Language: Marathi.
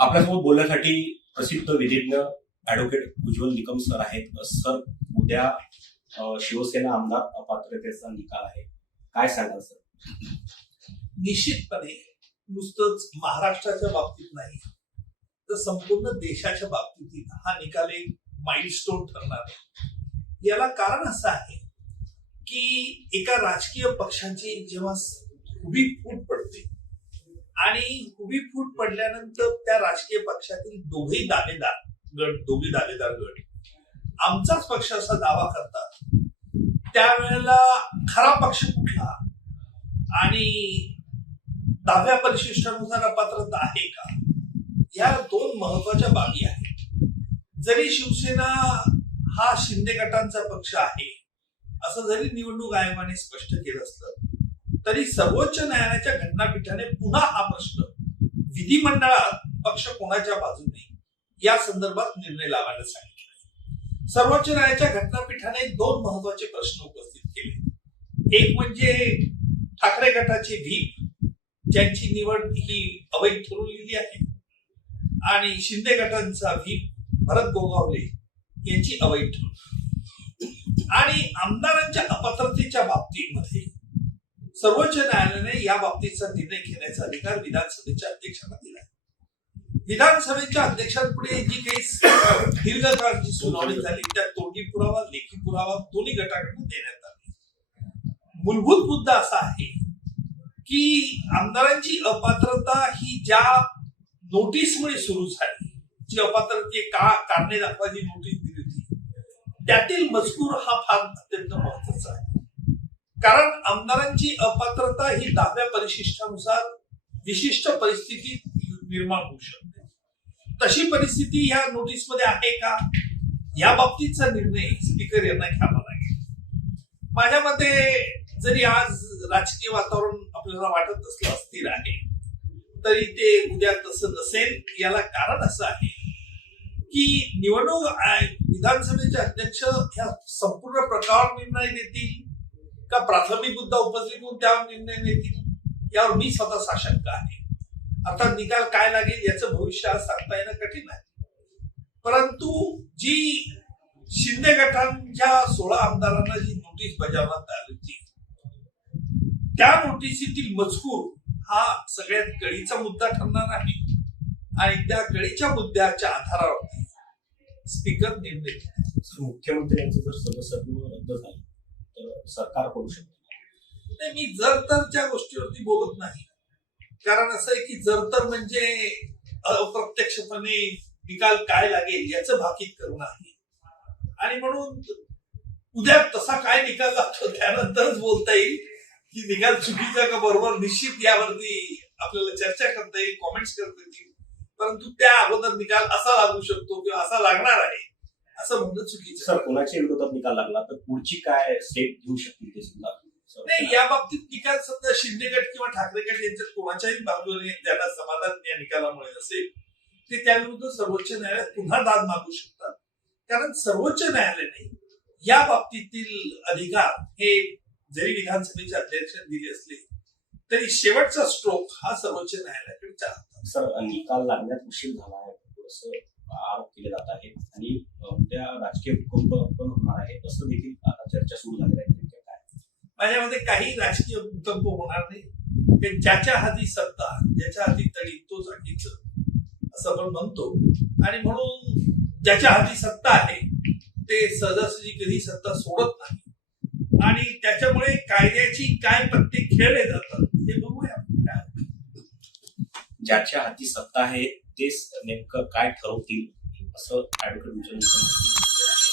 आपल्यासोबत बोलण्यासाठी प्रसिद्ध विधिज्ञ ऍडव्होकेट उज्ज्वल निकम सर आहेत. सर उद्या शिवसेना आमदार अपात्रतेचा निकाल आहे. काय सांगाल सर निश्चितपणे नुसतंच महाराष्ट्राच्या बाबतीत नाही तर संपूर्ण देशाच्या बाबतीत हा निकाल एक माइलस्टोन ठरणार आहे. याला कारण असं आहे की एका राजकीय पक्षांची जेव्हा उभी फूट पडते आणि उभी फूट पडल्यानंतर त्या राजकीय पक्षातील दोघेही दावेदार गट दोघे दावेदार गट. आमचाच पक्ष असा दावा करतात. त्यावेळेला खरा पक्ष कुठला? आणि दहाव्या परिशिष्टानुसार अपात्रता आहे का? या दोन महत्त्वाच्या बाबी आहेत. जरी शिवसेना हा शिंदे गटांचा पक्ष आहे असं जरी निवडणूक आयोगाने स्पष्ट केलं असलं तरी सर्वोच्च न्यायालयाच्या घटनापीठाने पुन्हा हा प्रश्न विधिमंडळात पक्ष कोणाच्या बाजूने या संदर्भात निर्णय लावायला सांगितले सर्वोच्च न्यायालयाच्या घटनापीठाने दोन महत्त्वाचे प्रश्न उपस्थित केले. एक म्हणजे ठाकरे गटाचे व्हीप ज्यांची निवड ही अवैध ठरवलेली आहे आणि शिंदे गटांचा व्हीप भरत गोगावले यांची अवैध ठरवली आणि आमदारांच्या अपात्रतेच्या बाबतीमध्ये सर्वोच्च न्यायालयाने या बाबतीचा निर्णय घेण्याचा अधिकार विधानसभेच्या अध्यक्षांना दिला विधानसभेच्या अध्यक्षांपुढे जी काही दीर्घकाळची सुनावणी झाली त्या तोंडी पुरावा लेखी पुरावा दोन्ही गटाकडून देण्यात आला. मूलभूत मुद्दा असा आहे की आमदारांची अपात्रता ही ज्या नोटीसमुळे सुरू झाली जी अपात्रते का कारणे दाखवायची नोटीस दिली होती त्यातील मजकूर हा फार अत्यंत महत्त्वाचा कारण आमदारांची अपात्रता ही दहाव्या परिशिष्टानुसार विशिष्ट परिस्थितीत निर्माण होऊ शकते. तशी परिस्थिती या नोटीसमध्ये आहे का? या बाबतीतचा निर्णय स्पीकर यांना घ्यावा लागेल. माझ्या मते जरी आज राजकीय वातावरण आपल्याला वाटत असलं अस्थिर आहे तरी ते उद्या तसं नसेल. याला कारण असं आहे की निवडणूक विधानसभेचे अध्यक्ष ह्या संपूर्ण प्रकार निर्णय देतील. का प्राथमिक मुद्दा उपस्थित करून त्यावर निर्णय घेतील यावर मी स्वतः साशंक आहे. अर्थात निकाल काय लागेल याचं भविष्य आज सांगता येणं कठीण आहे. परंतु जी शिंदे गटांच्या सोळा आमदारांना जी नोटीस बजावण्यात आली होती त्या नोटिसीतील मजकूर हा सगळ्यात कळीचा मुद्दा ठरणार आहे. आणि त्या कळीच्या मुद्द्याच्या आधारावरती स्पीकर निर्णय मुख्यमंत्र्यांचं जर सदस्यत्व रद्द झालं सरकार करू शकतो नाही. मी जर तरच्या गोष्टीवरती बोलत नाही. कारण असं आहे की जर तर म्हणजे अप्रत्यक्षपणे निकाल काय लागेल याचं भाकीत करणं आहे. आणि म्हणून उद्या तसा काय निकाल लागतो त्यानंतरच बोलता येईल. की निकाल चुकीचा का बरोबर निश्चित यावरती आपल्याला चर्चा करता येईल कॉमेंट्स करता येतील. परंतु त्या अगोदर निकाल असा लागू शकतो किंवा असा लागणार आहे. असं म्हणणं चुकीचं. सर कोणाच्या विरोधात निकाल लागला तर पुढची काय स्टेप घेऊ शकतील ते सुद्धा नाही या बाबतीत निकाल समजा शिंदे गट किंवा ठाकरे गट यांच्यात कोणाच्याही बाजूने ज्यांना समाधान या निकालामुळे असेल ते त्याविरुद्ध सर्वोच्च न्यायालयात पुन्हा दाद मागू शकतात. कारण सर्वोच्च न्यायालयाने या बाबतीतील अधिकार हे जरी विधानसभेचे अध्यक्ष दिले असले तरी शेवटचा स्ट्रोक हा सर्वोच्च न्यायालयाकडे चालतात सर निकाल लागण्यात उशीर झाला आहे. थोडस आरोप केले जात आहेत. आणि राजकीय भूकंप पण होणार आहे असं देखील आता चर्चा सुरू झाली आहे. काय? माझ्यामध्ये काही राजकीय भूकंप होणार नाही. की ज्याच्या हाती सत्ता ज्याच्या हाती तडी तो जागीच असं आपण म्हणतो. आणि म्हणून ज्याच्या हाती सत्ता आहे ते सहजासहजी कधी सत्ता सोडत नाही. आणि त्याच्यामुळे कायद्याची काय प्रत्येक खेळले जातात हे बघूया आपण काय. ज्याच्या हाती सत्ता आहे तेच नेमकं काय ठरवतील असं ऍडव्होकेट उज्ज्वल निकम यांनी म्हटलेलं आहे.